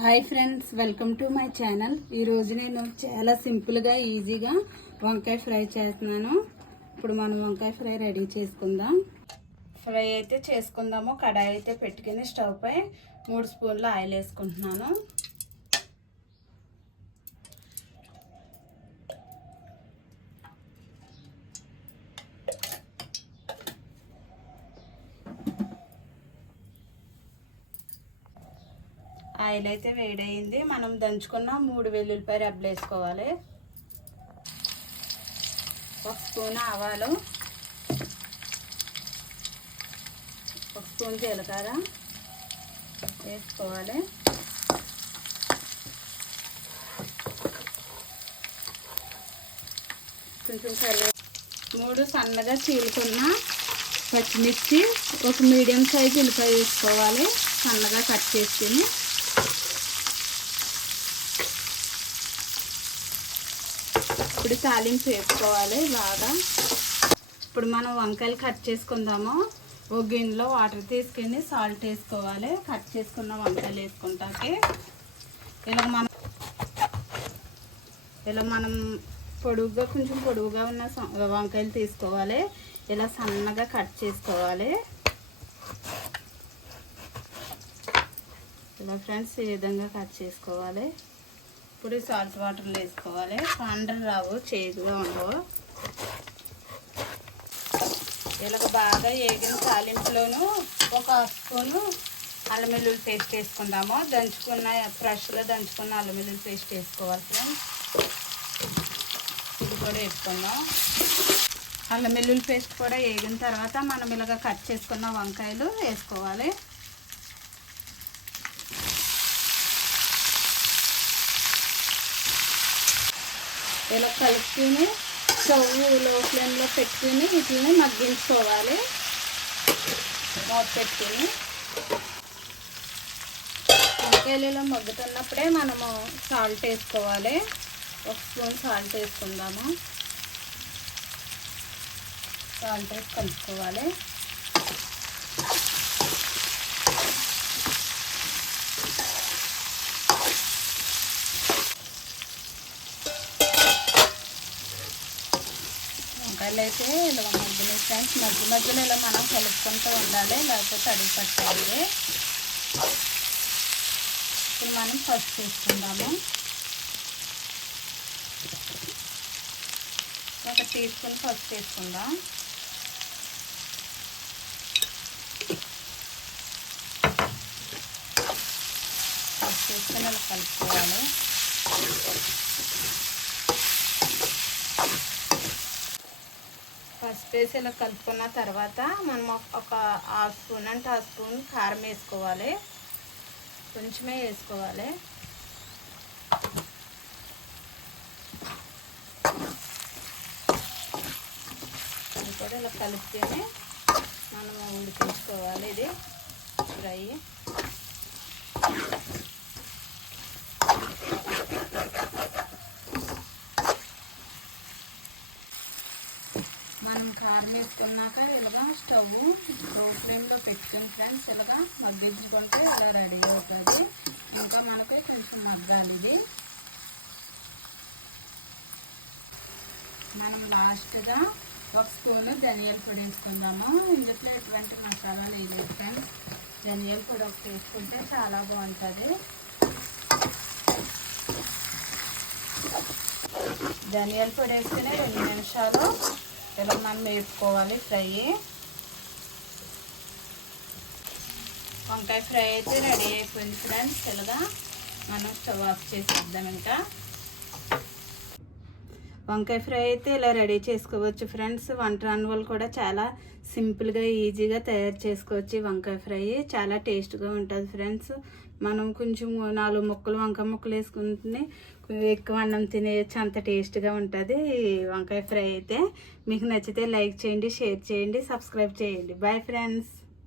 Hi friends, welcome to my channel. ఈరోజు నేను చాలా సింపుల్గా ఈజీగా వంకాయ ఫ్రై చేస్తున్నాను. ఇప్పుడు మనం వంకాయ ఫ్రై రెడీ చేసుకుందాం. ఫ్రై అయితే చేసుకుందాము. కడాయి అయితే పెట్టుకుని స్టవ్ పై 3 స్పూన్ల ఆయిల్ వేసుకుంటున్నాను. ఆయిల్ అయితే వేడయింది. మనం దంచుకున్న 3 వెల్లుల్లిపాయ రెబ్బలు వేసుకోవాలి. 1 స్పూన్ ఆవాలు, 1 స్పూన్ జీలకర్ర వేసుకోవాలి. కొంచెం 3 సన్నగా చీలుకున్న పచ్చిమిర్చి, 1 మీడియం సైజు ఉల్లిపాయ వేసుకోవాలి. సన్నగా కట్ చేసుకుని ఇప్పుడు తాలింపు వేసుకోవాలి బాగా. ఇప్పుడు మనం వంకాయలు కట్ చేసుకుందాము. ఒక గిన్నెలో వాటర్ తీసుకుని సాల్ట్ వేసుకోవాలి. కట్ చేసుకున్న వంకాయలు వేసుకుంటాకి ఇలా మనం పొడుగుగా, కొంచెం పొడుగుగా ఉన్న వంకాయలు తీసుకోవాలి. ఇలా సన్నగా కట్ చేసుకోవాలి. ఇలా ఫ్రెండ్స్ ఈ విధంగా కట్ చేసుకోవాలి. ఇప్పుడు సాల్ట్ వాటర్లో వేసుకోవాలి. కాండలు రావు, చేదుగా ఉండవు. ఇలా బాగా వేగిన తాలింపులోను 1 స్పూను అల్లం వెల్లుల్లి పేస్ట్ వేసుకుందాము. ఫ్రెష్గా దంచుకున్న అల్లం వెల్లుల్లి పేస్ట్ వేసుకోవాలి ఫ్రెండ్స్. ఇది కూడా వేసుకుందాం. అల్లం వెల్లుల్లి పేస్ట్ కూడా వేగిన తర్వాత మనం ఇలాగ కట్ చేసుకున్న వంకాయలు వేసుకోవాలి. ఇలా కలుపుకుని స్టవ్ లో ఫ్లేమ్లో పెట్టుకుని వీటిని మగ్గించుకోవాలి. మూత పెట్టుకుని వంకాయలు ఇలా మగ్గుతున్నప్పుడే మనము సాల్ట్ వేసుకోవాలి. 1 స్పూన్ సాల్ట్ వేసుకుందాము. సాల్ట్ వేసి కలుపుకోవాలి. వంకాయలు అయితే ఇలా మధ్యలో ఫ్రెండ్స్ మధ్యలో ఇలా మనం కలుపుకుంటూ ఉండాలి, లేకపోతే అడుగు పట్టాలి. ఇప్పుడు మనం పసుపు వేసుకుందాము. 1 టీ స్పూన్ పసుపు వేసుకుందాం. పసుపు వేసుకొని ఇలా కలుపుకోవాలి. పసుపు వేసి ఇలా కలుపుకున్న తర్వాత మనం ఒక 1/2 స్పూన్ అంటే 1/2 స్పూన్ కారం వేసుకోవాలి. కొంచెమే వేసుకోవాలి. ఇది కూడా ఇలా కలుపుకొని మనం ఉడికించుకోవాలి. ఇది ఫ్రై మనం కారం వేసుకున్నాక ఇలాగా స్టవ్ లో ఫ్లేమ్లో పెట్టుకుని ఫ్రెండ్స్ ఇలాగా మగ్గించుకుంటే ఇలా రెడీ అవుతుంది. ఇంకా మనకి కొంచెం మగ్గాలి. ఇది మనం లాస్ట్గా 1 స్పూన్ ధనియాల పొడి వేసుకుందాము. ఇందులో ఎటువంటి మసాలాలు వేయలేదు ఫ్రెండ్స్. ధనియాల పొడి ఒకటి వేసుకుంటే చాలా బాగుంటుంది. ధనియాల పొడి వేసుకుని 2 నిమిషాలు ఇలా మనం వేసుకోవాలి ఫ్రై. వంకాయ ఫ్రై అయితే రెడీ అయిపోయింది ఫ్రెండ్స్. ఇలాగా మనం స్టవ్ ఆఫ్ చేసేద్దాం. ఇంకా వంకాయ ఫ్రై అయితే ఇలా రెడీ చేసుకోవచ్చు ఫ్రెండ్స్. వంట రాని వాళ్ళు కూడా చాలా సింపుల్గా ఈజీగా తయారు చేసుకోవచ్చు. వంకాయ ఫ్రై చాలా టేస్ట్గా ఉంటుంది ఫ్రెండ్స్. మనం కొంచెం 4 ముక్కలు వంకాయ ముక్కలు వేసుకుంటే ఎక్కువ అన్నం తినేయచ్చు, అంత టేస్ట్గా ఉంటుంది వంకాయ ఫ్రై అయితే. మీకు నచ్చితే లైక్ చేయండి, షేర్ చేయండి, సబ్స్క్రైబ్ చేయండి. Bye friends.